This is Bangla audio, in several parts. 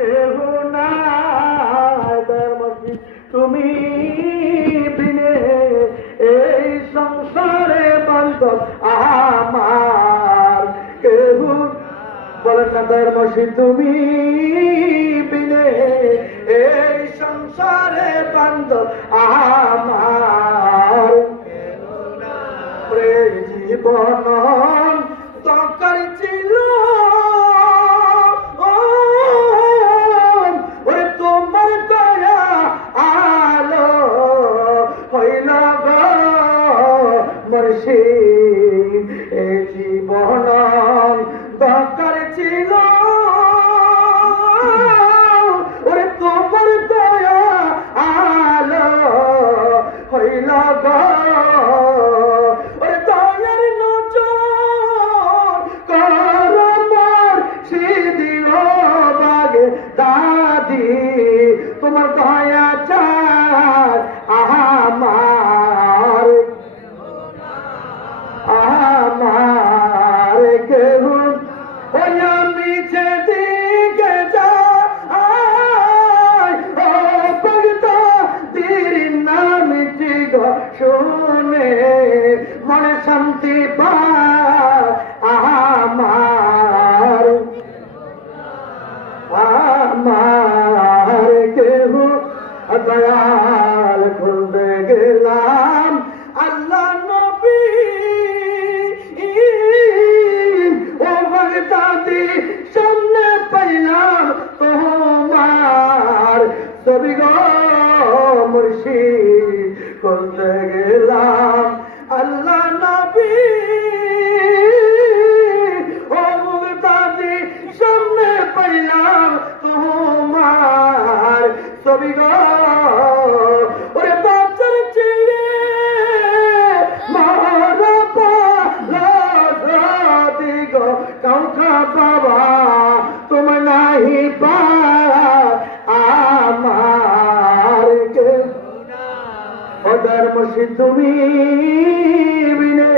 কেহ নাই দয়ার মসজিদ তুমি বিনে এই সংসারে বান্ধব আমার কেহ বলেন না দয়ার মসজিদ তুমি বিনে এই সংসারে বান্ধব আমার জীবন দরকার ছিল ওরে তোমার দয়া আলো হইল গো মুর্শিদ এই জীবন দরকার ছিল ওরে তোমার দয়া আলো হইল গো দাদি তোমার দয়া চার আমার আমার কেহ ওই আমি যেদিকে যাই ও ভক্তা দির নামটি শুনে মনে শান্তি পায় আমার আমার কেহ দয়াল খুলতে গেলাম আল্লাহ নবী ও ভক্তাদি সামনে পাইলাম তোমার ছবি গো মুর্শিদ খুলতে গেলাম আল্লাহ নবী ও ভক্তাদি সামনে পাইলাম তোমার ছবি গো ওরে বাচ্চার চেয়ে মারা পালি গো কাউকা বাবা তোমার নাহি পা আমার কে ওদার মসজিদ তুমি বিনে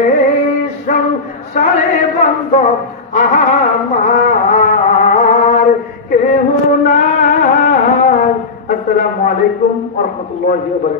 এই সংসারে বান্ধব আমার কেহ নাই। আসসালামু আলাইকুম ওয়া রাহমাতুল্লাহি ওয়া বারাকাতুহু।